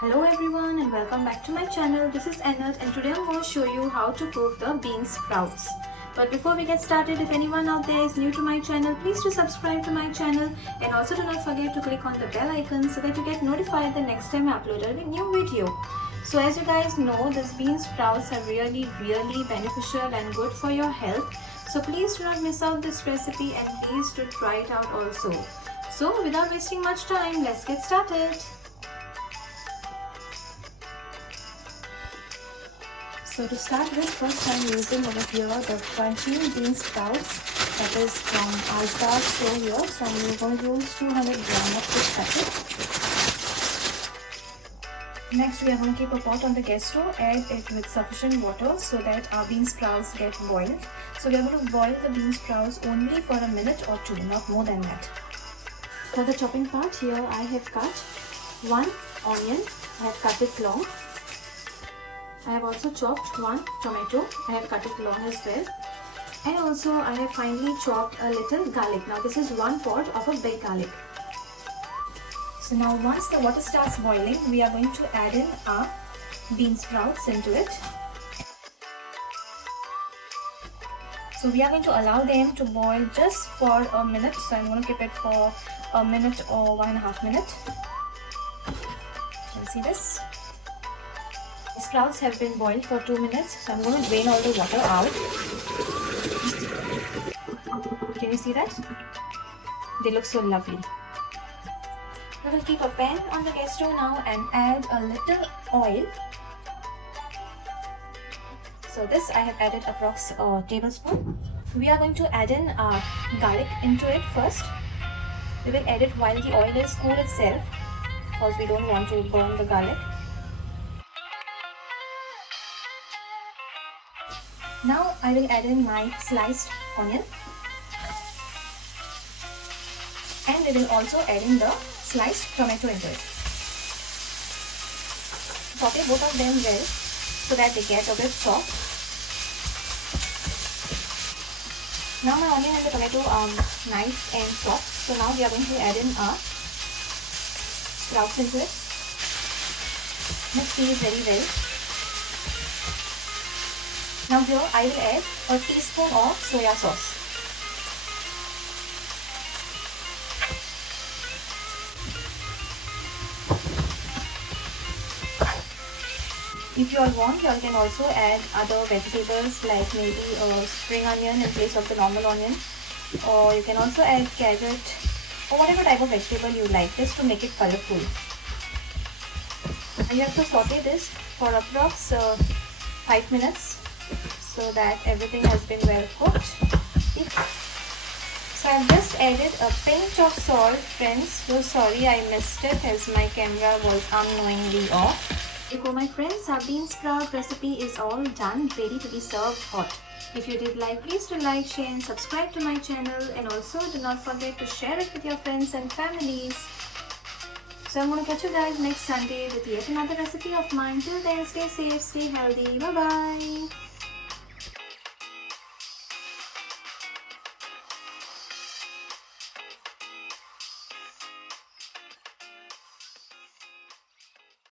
Hello everyone and welcome back to my channel. This is Anat and today I'm going to show you how to cook the bean sprouts. But before we get started, if anyone out there is new to my channel, please do subscribe to my channel and also do not forget to click on the bell icon so that you get notified the next time I upload a new video. So as you guys know, these bean sprouts are really beneficial and good for your health. So please do not miss out this recipe and please do try it out also. So without wasting much time, let's get started. So to start with, first I'm using over here the crunchy bean sprouts that is from Asda store here. So I'm going to use 200 grams of this packet. Next we are going to keep a pot on the gas stove, add it with sufficient water so that our bean sprouts get boiled. So we are going to boil the bean sprouts only for a minute or two, not more than that. For the chopping part, here I have cut one onion, I have cut it long. I have also chopped one tomato, I have cut it long as well. And also I have finely chopped a little garlic. Now this is 1/4 of a big garlic. So now once the water starts boiling, we are going to add in our bean sprouts into it. So we are going to allow them to boil just for a minute. So I'm going to keep it for a minute or 1.5 minutes. You can see this. The sprouts have been boiled for 2 minutes, so I'm going to drain all the water out. Can you see that? They look so lovely. We will keep a pan on the gas stove now and add a little oil. So this I have added approx a tablespoon. We are going to add in our garlic into it first. We will add it while the oil is cool itself because we don't want to burn the garlic. Now I will add in my sliced onion and we will also add in the sliced tomato into it. Saute both of them well so that they get a bit soft. Now my onion and the tomato are nice and soft, so now we are going to add in our sprouts into it. Mix these very well. Now here I will add a teaspoon of soya sauce. If you all want, you all can also add other vegetables like maybe a spring onion in place of the normal onion, or you can also add carrot or whatever type of vegetable you like, just to make it colorful. And you have to saute this for approx 5 minutes so that everything has been well cooked. So I've just added a pinch of salt, friends. So sorry I missed it as my camera was unknowingly off. There you go my friends, our bean sprout recipe is all done, ready to be served hot. If you did like, please do like, share and subscribe to my channel, and also do not forget to share it with your friends and families. So I'm going to catch you guys next Sunday with yet another recipe of mine. Till then, stay safe, stay healthy. Bye bye.